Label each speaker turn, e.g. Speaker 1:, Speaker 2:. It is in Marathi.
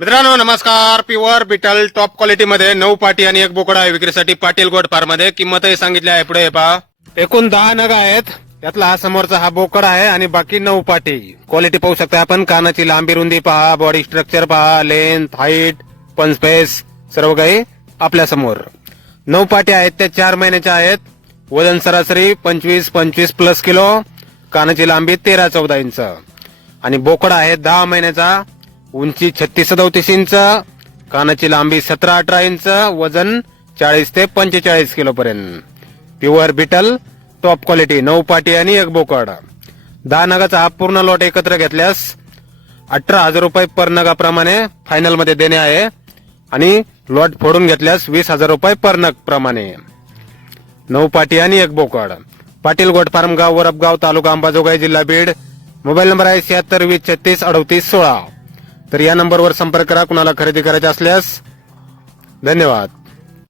Speaker 1: मित्रांनो नमस्कार. प्युअर बिटल टॉप क्वालिटी मध्ये नऊ पाटी आणि एक बोकडा आहे. विक्रीसाठी पाटील गोट फार्ममध्ये किंमतही सांगितली आहे पुढे. पहा. एकूण दहा नग आहेत. त्यातला हा समोरचा हा बोकड आहे आणि बाकी नऊ पाटी. क्वालिटी पाहू शकता आपण. कानाची लांबी रुंदी पहा. बॉडी स्ट्रक्चर पहा. लेंथ हाईट पंचपेस सर्व काही आपल्यासमोर. नऊ पाटी आहेत. त्या चार महिन्याच्या आहेत. वजन सरासरी पंचवीस पंचवीस प्लस किलो कानाची लांबी तेरा चौदा इंच. आणि बोकडा आहे दहा महिन्याचा. उंची छत्तीस सदोतीस इंच कानाची लांबी सतरा अठरा इंच वजन चाळीस ते पंचेचाळीस किलो पर्यंत. प्युअर बिटल टॉप क्वालिटी नऊ पाटी आणि एक बोकड. दहा नगाचा हा पूर्ण लॉट एकत्र घेतल्यास अठरा हजार रुपये पर नगाप्रमाणे फायनलमध्ये देणे आहे आणि लॉट फोडून घेतल्यास वीस हजार रुपये पर नग प्रमाणे. नऊ पाटी आणि एक बोकड. पाटील गोट फार्म गाव वरपगाव तालुका अंबाजोगाई जिल्हा बीड. मोबाईल नंबर आहे शहात्तर वीस छत्तीस अडतीस सोळा. तर या नंबरवर संपर्क करा कुणाला खरेदी करायचे असल्यास. धन्यवाद.